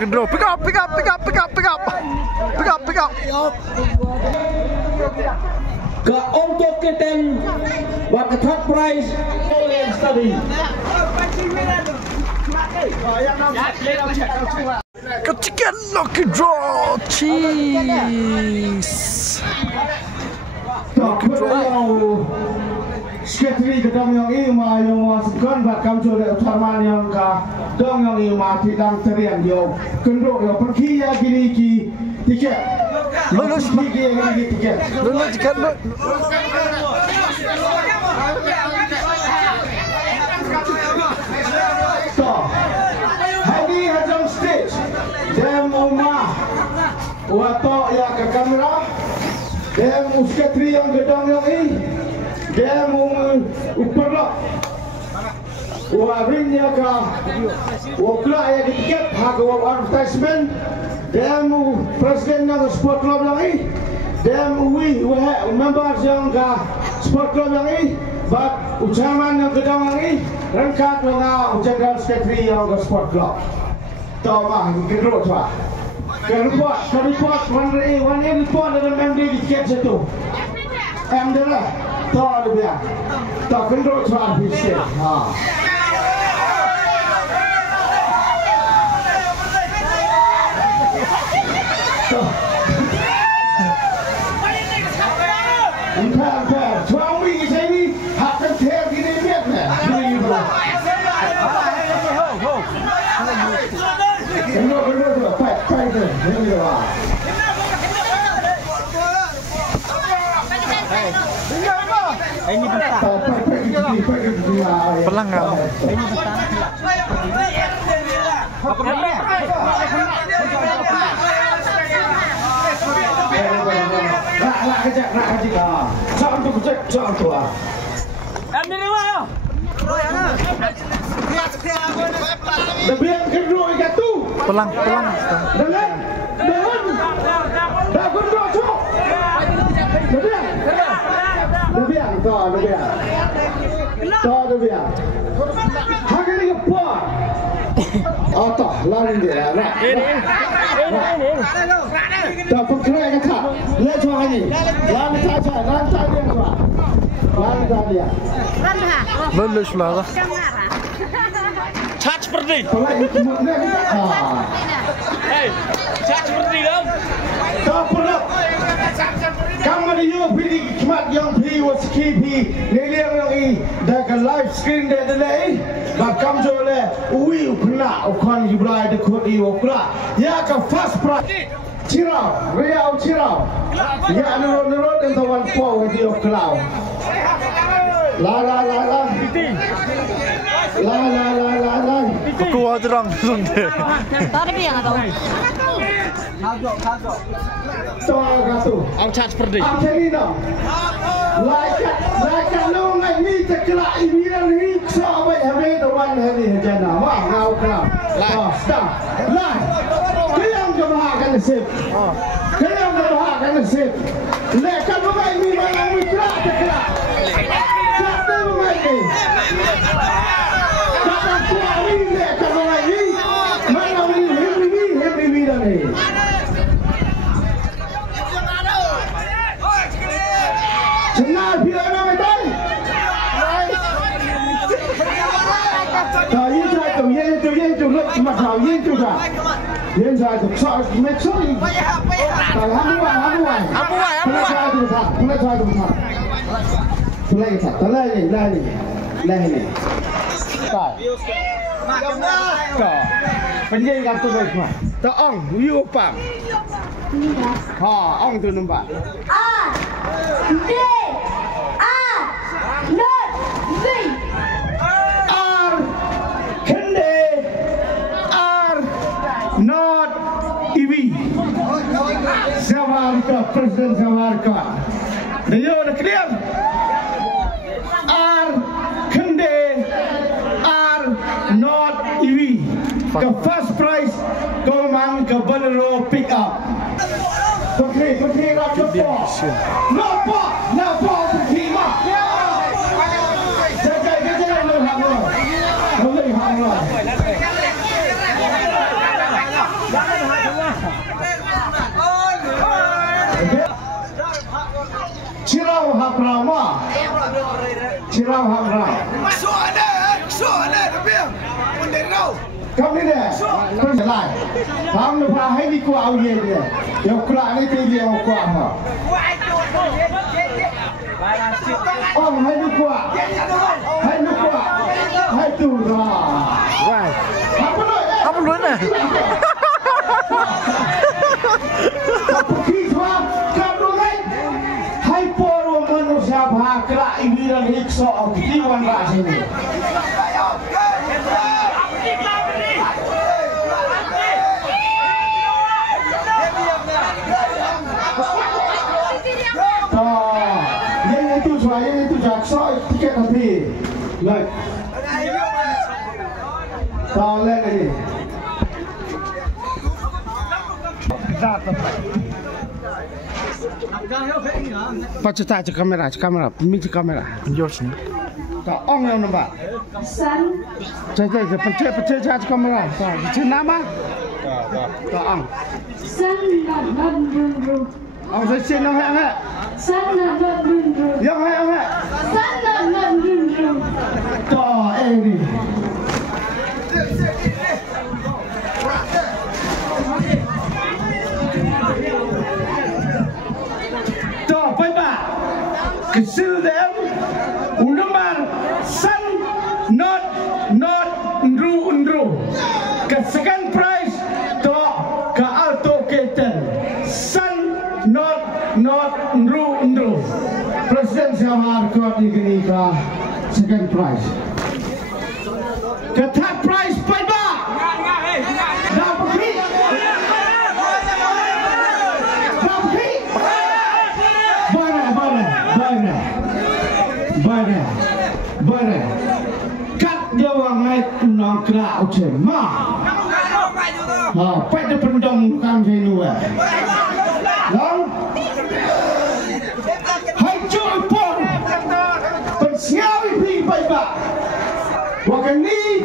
Lucky Draw. Pick up. Got Alto K10. What the top prize? Study. Ketiga Lucky Draw. Cheese. Lucky Draw. Sekali kedong yang ima yang masukkan bakam sudah utama yang ka dong yang ima tidak teriak yo kendor yo pergi ya gini ki tiket Lulus tiket so hari hajam stage dem uma wato ya ke kamera dem uskatri yang gedong yang ini dia uperlah, wabringnya ke, wakla ya tiket, harga advertisement, dia presiden yang sport club yang ini, dia members yang ke sport club yang ini, but ucapan yang kedua yang ini, rangkat dengan general secretary yang ke sport club. Tahu mah, kedua tu. Report, one report dengan MD tiket satu, MD lah. Tak ada biar, tak kendor tuan bisik. Entah, tuan wing ini hakkan ter gini biar ni. Kendor tu, pai tu, ini lah. Ini bentar. Pelang nggak? Ini bentar. Nak kejap. Jangan tu ah. Ambil lewat yo. Lebihan kedua ikat tu. Pelang. Dengan. Dah kedua tu. Lebihan. Tak lebihan. Harga ni apa? Tak, lain dia. Ini. Tak perkara kata. Lihat cuaca ni. Lantai dia cuaca. Lantai dia. Lulus lah. Cat seperti. Hei, cat seperti dong. Tak perlu. Kamu ni yo pilih kemat yang pilih waskipi. Neliang yang ini dah ke live screen dah delay. Bakam jole, ui ukna ukan hiblai dekut i ukla. Ya ke first prize. Cirau. Ya nurut entawan pau di ukla. La. Aku ada sunde. Tadi yang ada. Kagok. Kagok. Ang cat seperti. Angelina. Like long like me terkelak ibiran ni sampai habis tuan hari jana. Wah, ngau kelam. Stop. Line. Kalian kebahagiaan nasib. Lekan rumah ini malam mikrak terkelak. Kata rumah ini. Kata kuat ini lekan rumah ini. Malam ini heavy dah ni. Senang bila nak betul. Tak yang tu lek macam yang tu dah. Yang saya tu macam sorry. Hamuan. Pelai tak. Lah ni. Tak. Penjeng kartu semua. Tak ong, you pam. Ong tu nampak. Not EV. Sawarka, President Sawarka. Dia dah clear. Not EV. The first prize Golman ke Bolero pick up. Pergi rakyat po. Napa pergi mak. Jaga lu hang. Rama. Cirau Hamra. Soalnya, tapi Bolero. Kau ni deh, kau jalan. Kamu lepas hari ni kau awal dia. Yang kelak ni dia yang kau apa? Oh, hai ni kau. Hai ni kau. Hai tu lah. Why? Apa lu? Apa lu ni? Apa kisah? Kamu ni? Hai poro manusia bahaklah ini dan hikso di mana sini. Yang itu jaksa tiket tapi, like, tahu lagi. Pacar kamera, minta kamera. Jos ni. Tak on yang nampak. Sun. Jadi pencet kamera. Tak, pencet nama. Tak on. Sun not dulu. Ông sẽ xin ông hẹn hẹn. Sun not dulu. Yang hẹn hẹn. Sun not dulu. Đó em đi. Đó bye bye. Cái sư em. Unumar sun not ru. Cái second prize to cái Alto K10. Sun not ru. Presiden siapa record ini ke second prize. Ke third prize bye bye. Dah pergi. Boleh. Kat dia orang naik nang kena ucap ma. Pada pendam kan sini weh. Long. Hai joy pon. Pensiawi pi bye. Wakan ni.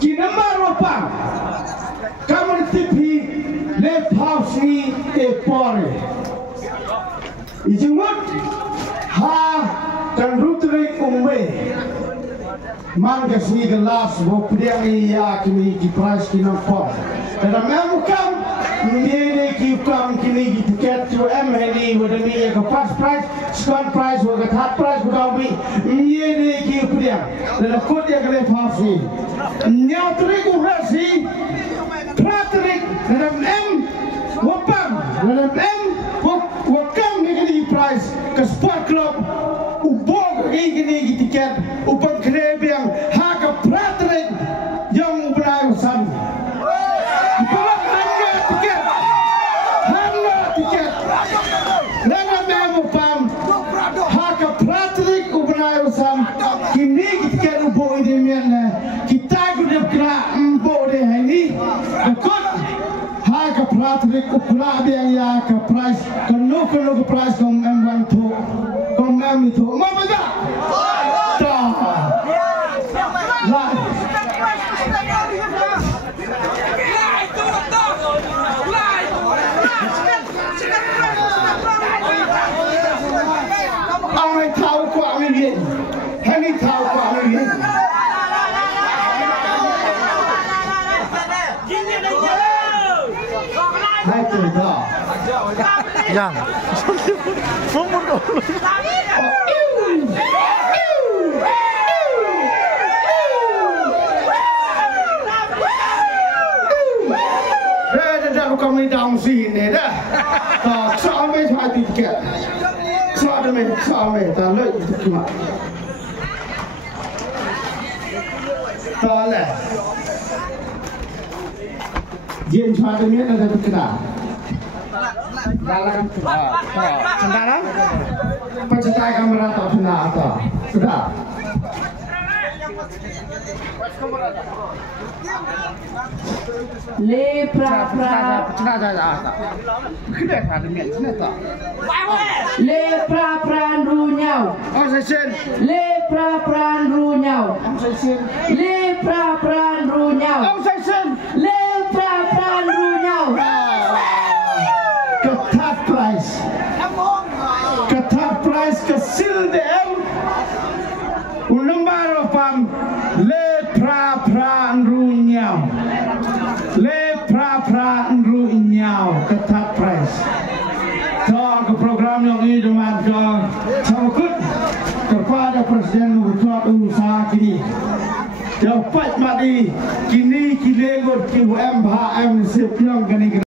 Kinamar wapang. Kamu tipi left house ni pore. Ijumut ha kan rutrik umbe man kasih gelas bopriang ya kini di price kini pop dan memang kam ni ki kam kini tiket to MHD wadani ya ke first prize second prize wa ke third prize budau bi ni ki priang dan kod ya ke half ni nyatrik urasi tratrik dan M wapang dan M wakam ni prize ke sport club ubog gini tiket upang krebiang haga pratrik yang ubrai usan upang hanya tiket lena memu pam haga pratrik ubrai usan kini tiket ubog ini mian kita gudep kena ubog deh ini akut haga pratrik ubrai yang ya ke prize kenu ke prize kong M1 tu kong M itu mau betul ông ấy thao quả người hiền hay đi thao quả người hiền hai tuổi thọ Yang. Fumur kau. Dah kami down sini dah. Tak sampai hati tiket. Sampai tak leh itu cuma. Tak leh. Jen cuma ni ada berkenaan. Dalam kendaraan. Pencetak kamera tak kena atau sudah. Lepra pran runyau. Lepra pran runyau. Lepra pran runyau. Lepra pran runyau. Ke third prize. Ke Presiden bertuat usaha kini. Dapat mati kini kilenggot QMHM siap yang kini.